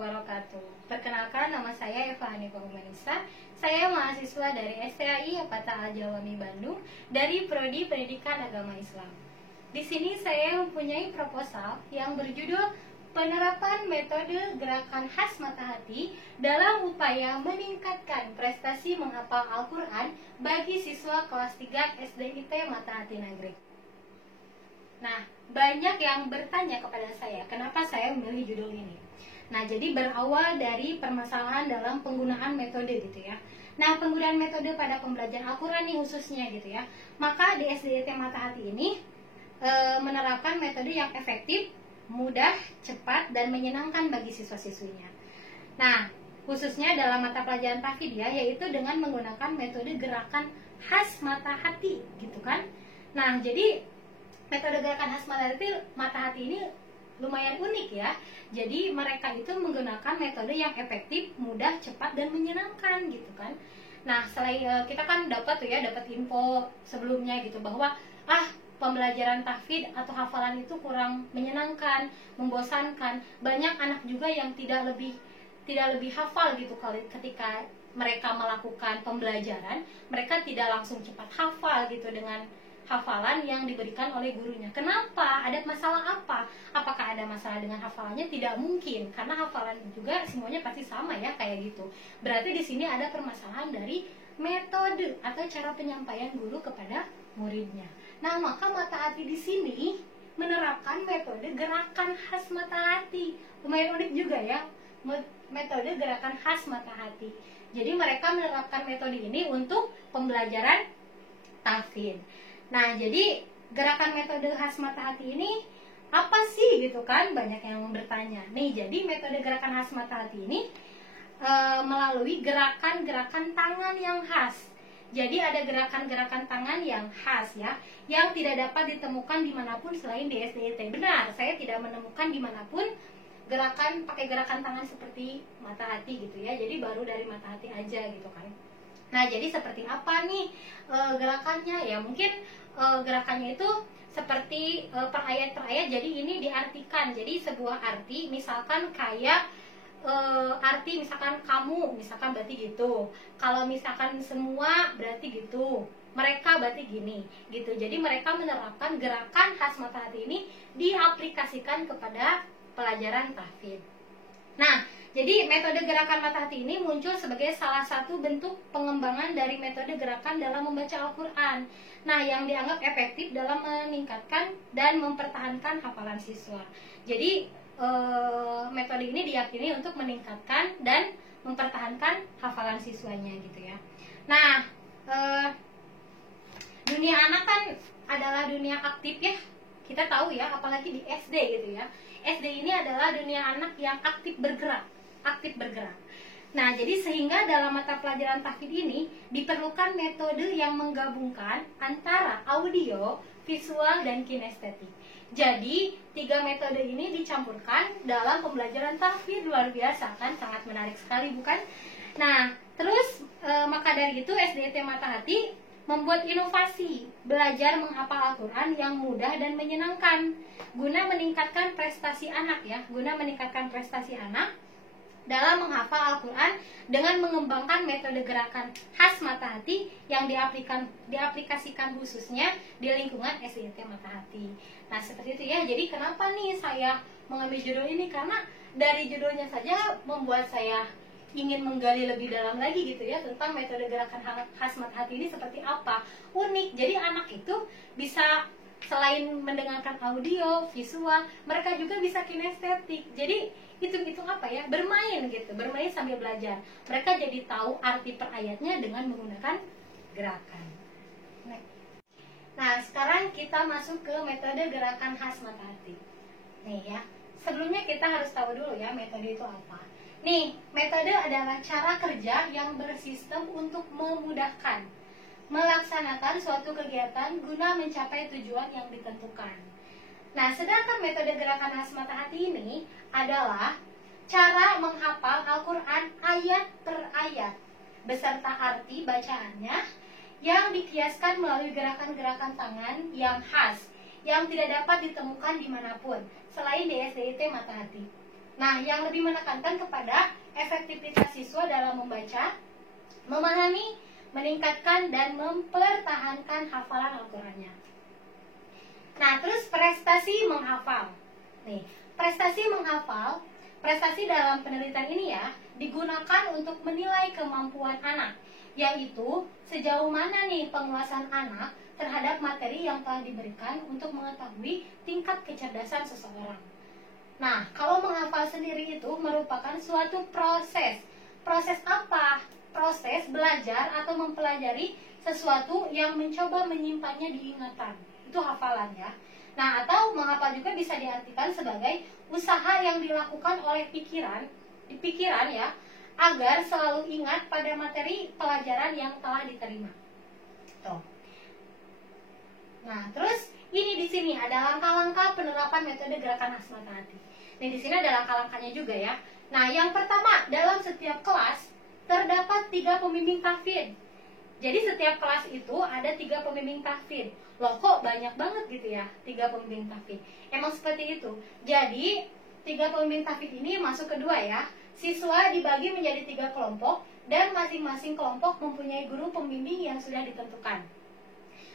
wabarakatuh. Perkenalkan, nama saya Eva Hanifah Humanisa. Saya mahasiswa dari STAI Al Jawami Bandung dari Prodi Pendidikan Agama Islam. Di sini saya mempunyai proposal yang berjudul penerapan metode gerakan khas mata hati dalam upaya meningkatkan prestasi menghafal Al-Quran bagi siswa kelas 3 SDIT Mata Hati Nagrek. Nah, banyak yang bertanya kepada saya, kenapa saya memilih judul ini. Nah, jadi berawal dari permasalahan dalam penggunaan metode gitu ya. Nah, penggunaan metode pada pembelajaran Al-Quran nih khususnya gitu ya. Maka di SDIT Mata Hati ini menerapkan metode yang efektif, mudah, cepat, dan menyenangkan bagi siswa-siswinya. Nah, khususnya dalam mata pelajaran tahfidz ya, yaitu dengan menggunakan metode gerakan khas mata hati gitu kan. Nah, jadi metode gerakan khas mata hati ini lumayan unik ya. Jadi mereka itu menggunakan metode yang efektif, mudah, cepat, dan menyenangkan gitu kan. Nah, selain kita kan dapat info sebelumnya gitu bahwa pembelajaran tahfidz atau hafalan itu kurang menyenangkan, membosankan. Banyak anak juga yang tidak lebih hafal gitu ketika mereka melakukan pembelajaran, mereka tidak langsung cepat hafal gitu dengan hafalan yang diberikan oleh gurunya. Kenapa? Ada masalah apa? Apakah ada masalah dengan hafalannya? Tidak mungkin, karena hafalan juga semuanya pasti sama ya kayak gitu. Berarti di sini ada permasalahan dari metode atau cara penyampaian guru kepada muridnya. Nah, maka mata hati di sini menerapkan metode gerakan khas mata hati. Lumayan unik juga ya, metode gerakan khas mata hati. Jadi mereka menerapkan metode ini untuk pembelajaran tahfidz. Nah, jadi gerakan metode khas mata hati ini apa sih gitu kan? Banyak yang bertanya. Nih, jadi metode gerakan khas mata hati ini melalui gerakan-gerakan tangan yang khas. Jadi ada gerakan-gerakan tangan yang khas ya, yang tidak dapat ditemukan dimanapun selain di SDIT. Benar, saya tidak menemukan dimanapun pakai gerakan tangan seperti mata hati gitu ya. Jadi baru dari mata hati aja gitu kan. Nah, jadi seperti apa nih gerakannya? Ya mungkin gerakannya itu seperti per ayat per ayat. Jadi ini diartikan. Jadi sebuah arti, misalkan kayak arti misalkan kamu, misalkan berarti gitu. Kalau misalkan semua berarti gitu. Mereka berarti gini, gitu. Jadi mereka menerapkan gerakan khas mata hati ini diaplikasikan kepada pelajaran tahfidz. Nah, jadi metode gerakan mata hati ini muncul sebagai salah satu bentuk pengembangan dari metode gerakan dalam membaca Al-Quran. Nah, yang dianggap efektif dalam meningkatkan dan mempertahankan hafalan siswa. Jadi metode ini diyakini untuk meningkatkan dan mempertahankan hafalan siswanya gitu ya. Nah, dunia anak kan adalah dunia aktif ya. Kita tahu ya, apalagi di SD gitu ya. SD ini adalah dunia anak yang aktif bergerak. Nah, jadi sehingga dalam mata pelajaran tahfidz ini diperlukan metode yang menggabungkan antara audio, visual, dan kinestetik. Jadi, 3 metode ini dicampurkan dalam pembelajaran tahfidz. Luar biasa kan, sangat menarik sekali bukan? Nah, terus maka dari itu SDIT Mata Hati membuat inovasi belajar menghafal Al-Quran yang mudah dan menyenangkan guna meningkatkan prestasi anak dalam menghafal Al-Quran dengan mengembangkan metode gerakan khas mata hati yang diaplikasikan khususnya di lingkungan SDIT Mata Hati. Nah, seperti itu ya. Jadi kenapa nih saya mengambil judul ini? Karena dari judulnya saja membuat saya ingin menggali lebih dalam lagi gitu ya tentang metode gerakan khas mata hati ini seperti apa. Unik. Jadi anak itu bisa selain mendengarkan audio, visual, mereka juga bisa kinestetik. Jadi itu apa ya? Bermain gitu, bermain sambil belajar. Mereka jadi tahu arti per ayatnya dengan menggunakan gerakan. Nah, sekarang kita masuk ke metode gerakan khas mata hati. Nih ya. Sebelumnya kita harus tahu dulu ya metode itu apa. Nih, metode adalah cara kerja yang bersistem untuk memudahkan melaksanakan suatu kegiatan guna mencapai tujuan yang ditentukan. Nah, sedangkan metode gerakan khas mata hati ini adalah cara menghafal Al-Quran ayat per ayat beserta arti bacaannya yang dikiaskan melalui gerakan-gerakan tangan yang khas yang tidak dapat ditemukan dimanapun selain di SDIT Mata Hati. Nah, yang lebih menekankan kepada efektivitas siswa dalam membaca, memahami, meningkatkan, dan mempertahankan hafalan Al-Qur'annya. Nah, terus prestasi menghafal. Nih, prestasi menghafal, prestasi dalam penelitian ini ya, digunakan untuk menilai kemampuan anak, yaitu sejauh mana nih penguasaan anak terhadap materi yang telah diberikan untuk mengetahui tingkat kecerdasan seseorang. Nah, kalau menghafal sendiri itu merupakan suatu proses. Proses apa? Proses belajar atau mempelajari sesuatu yang mencoba menyimpannya di ingatan. Itu hafalan ya. Nah, atau menghafal juga bisa diartikan sebagai usaha yang dilakukan oleh pikiran ya, agar selalu ingat pada materi pelajaran yang telah diterima. Tuh. Nah, terus ini di sini ada langkah-langkah penerapan metode gerakan khas mata hati. Nih di sini ada langkah-langkahnya juga ya. Nah, yang pertama, dalam setiap kelas terdapat 3 pembimbing tahfidz. Jadi setiap kelas itu ada 3 pembimbing tahfidz. Loh kok banyak banget gitu ya, 3 pembimbing tahfidz. Emang seperti itu. Jadi 3 pembimbing tahfidz ini masuk kedua ya. Siswa dibagi menjadi 3 kelompok dan masing-masing kelompok mempunyai guru pembimbing yang sudah ditentukan.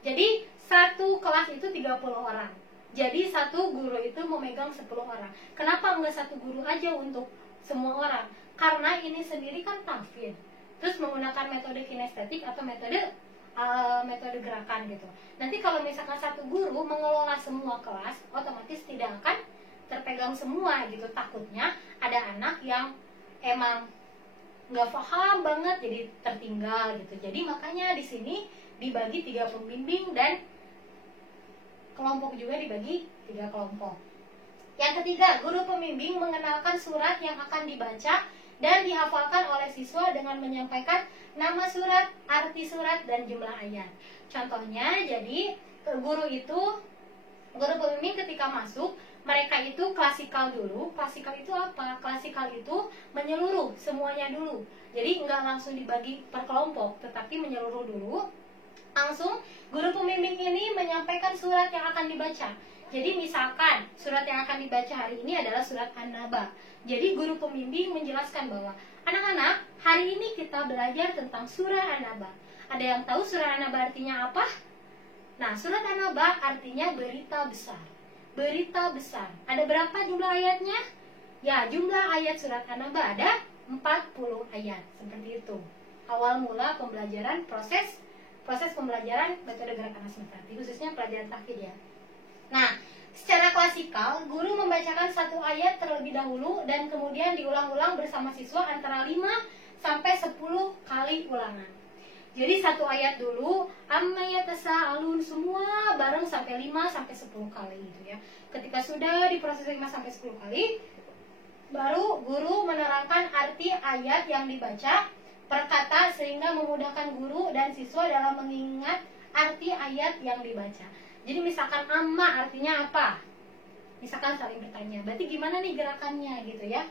Jadi satu kelas itu 30 orang. Jadi satu guru itu memegang 10 orang. Kenapa enggak satu guru aja untuk semua orang? Karena ini sendiri kan tahfidz. Terus menggunakan metode kinestetik atau metode gerakan gitu. Nanti kalau misalkan satu guru mengelola semua kelas, otomatis tidak akan terpegang semua gitu. Takutnya ada anak yang emang nggak paham banget jadi tertinggal gitu. Jadi makanya di sini dibagi 3 pembimbing dan kelompok juga dibagi 3 kelompok. Yang ketiga, guru pembimbing mengenalkan surat yang akan dibaca dan dihafalkan oleh siswa dengan menyampaikan nama surat, arti surat, dan jumlah ayat. Contohnya, jadi guru pembimbing ketika masuk, mereka itu klasikal dulu. Klasikal itu apa? Klasikal itu menyeluruh semuanya dulu. Jadi nggak langsung dibagi per kelompok, tetapi menyeluruh dulu. Langsung guru pembimbing ini menyampaikan surat yang akan dibaca. Jadi misalkan surat yang akan dibaca hari ini adalah surat An-Naba. Jadi guru pembimbing menjelaskan bahwa anak-anak, hari ini kita belajar tentang surah An-Naba. Ada yang tahu surah An-Naba artinya apa? Nah, surat An-Naba artinya berita besar. Berita besar. Ada berapa jumlah ayatnya? Ya, jumlah ayat surat An-Naba ada 40 ayat. Seperti itu. Awal mula pembelajaran proses pembelajaran metode gerakan khas mata hati, khususnya pelajaran tahfidz ya. Nah, secara klasikal, guru membacakan satu ayat terlebih dahulu dan kemudian diulang-ulang bersama siswa antara 5 sampai 10 kali ulangan. Jadi satu ayat dulu, amma yatasaalun, semua bareng sampai 5 sampai 10 kali gitu ya. Ketika sudah diproses 5 sampai 10 kali, baru guru menerangkan arti ayat yang dibaca per kata sehingga memudahkan guru dan siswa dalam mengingat arti ayat yang dibaca. Jadi misalkan amma artinya apa? Misalkan saling bertanya, berarti gimana nih gerakannya gitu ya.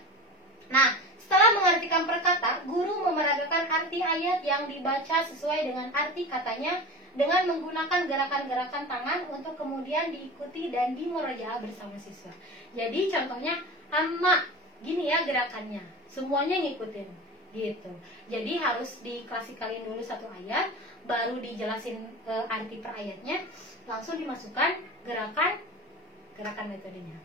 Nah, setelah mengartikan per kata, guru memeragakan arti ayat yang dibaca sesuai dengan arti katanya dengan menggunakan gerakan-gerakan tangan untuk kemudian diikuti dan dimurojaah bersama siswa. Jadi contohnya amma, gini ya gerakannya, semuanya ngikutin gitu. Jadi harus diklasikalin dulu satu ayat, baru dijelasin arti per ayatnya, langsung dimasukkan gerakan metodenya.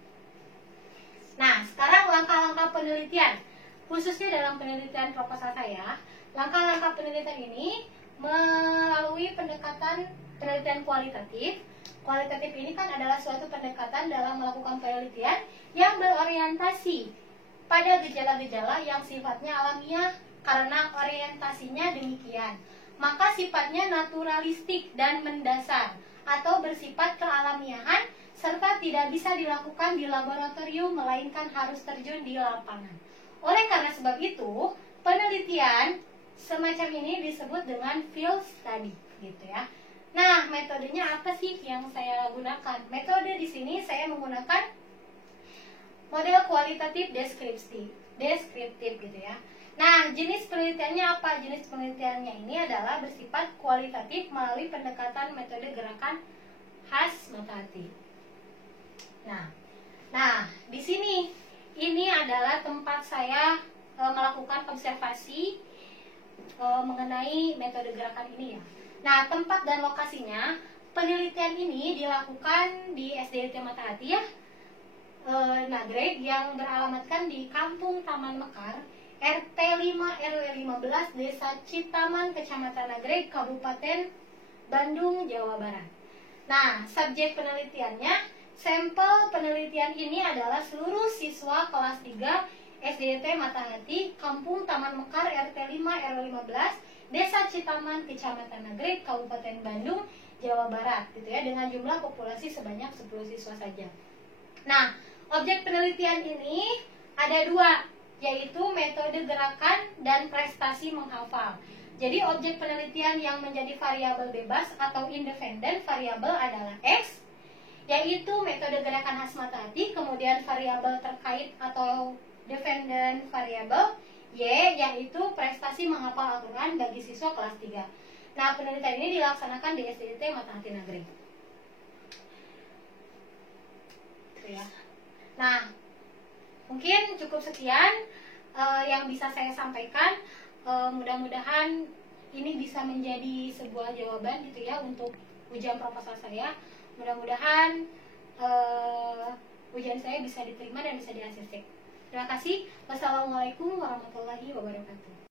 Nah, sekarang langkah-langkah penelitian, khususnya dalam penelitian proposal saya. Langkah-langkah penelitian ini melalui pendekatan penelitian kualitatif. Kualitatif ini kan adalah suatu pendekatan dalam melakukan penelitian yang berorientasi pada gejala-gejala yang sifatnya alamiah karena orientasinya demikian. Maka sifatnya naturalistik dan mendasar atau bersifat kealamiahan serta tidak bisa dilakukan di laboratorium melainkan harus terjun di lapangan. Oleh karena sebab itu, penelitian semacam ini disebut dengan field study gitu ya. Nah, metodenya apa sih yang saya gunakan? Metode di sini saya menggunakan model kualitatif deskriptif gitu ya. Nah, jenis penelitiannya apa? Jenis penelitiannya ini adalah bersifat kualitatif melalui pendekatan metode gerakan khas mata hati. Nah, di sini ini adalah tempat saya melakukan observasi mengenai metode gerakan ini ya. Nah, tempat dan lokasinya, penelitian ini dilakukan di SDIT Matahati ya, Nagreg, yang beralamatkan di Kampung Taman Mekar, RT 5 RW 15, Desa Citaman, Kecamatan Nagreg, Kabupaten Bandung, Jawa Barat. Nah, subjek penelitiannya, sampel penelitian ini adalah seluruh siswa kelas 3 SDIT Matahati, Kampung Taman Mekar, RT 5 RW 15, Desa Citaman, Kecamatan Nagreg, Kabupaten Bandung, Jawa Barat, gitu ya, dengan jumlah populasi sebanyak 10 siswa saja. Nah, objek penelitian ini ada dua, yaitu metode gerakan dan prestasi menghafal. Jadi objek penelitian yang menjadi variabel bebas atau independen variabel adalah X, yaitu metode gerakan khas Matahati, kemudian variabel terkait atau dependent variabel Y, yaitu prestasi menghafal Al-Quran bagi siswa kelas 3. Nah, penelitian ini dilaksanakan di SDIT Matahati Nagreg. Ya. Nah, mungkin cukup sekian yang bisa saya sampaikan. Mudah-mudahan ini bisa menjadi sebuah jawaban gitu ya untuk ujian proposal saya. Mudah-mudahan ujian saya bisa diterima dan bisa di-ACC. Terima kasih. Wassalamualaikum warahmatullahi wabarakatuh.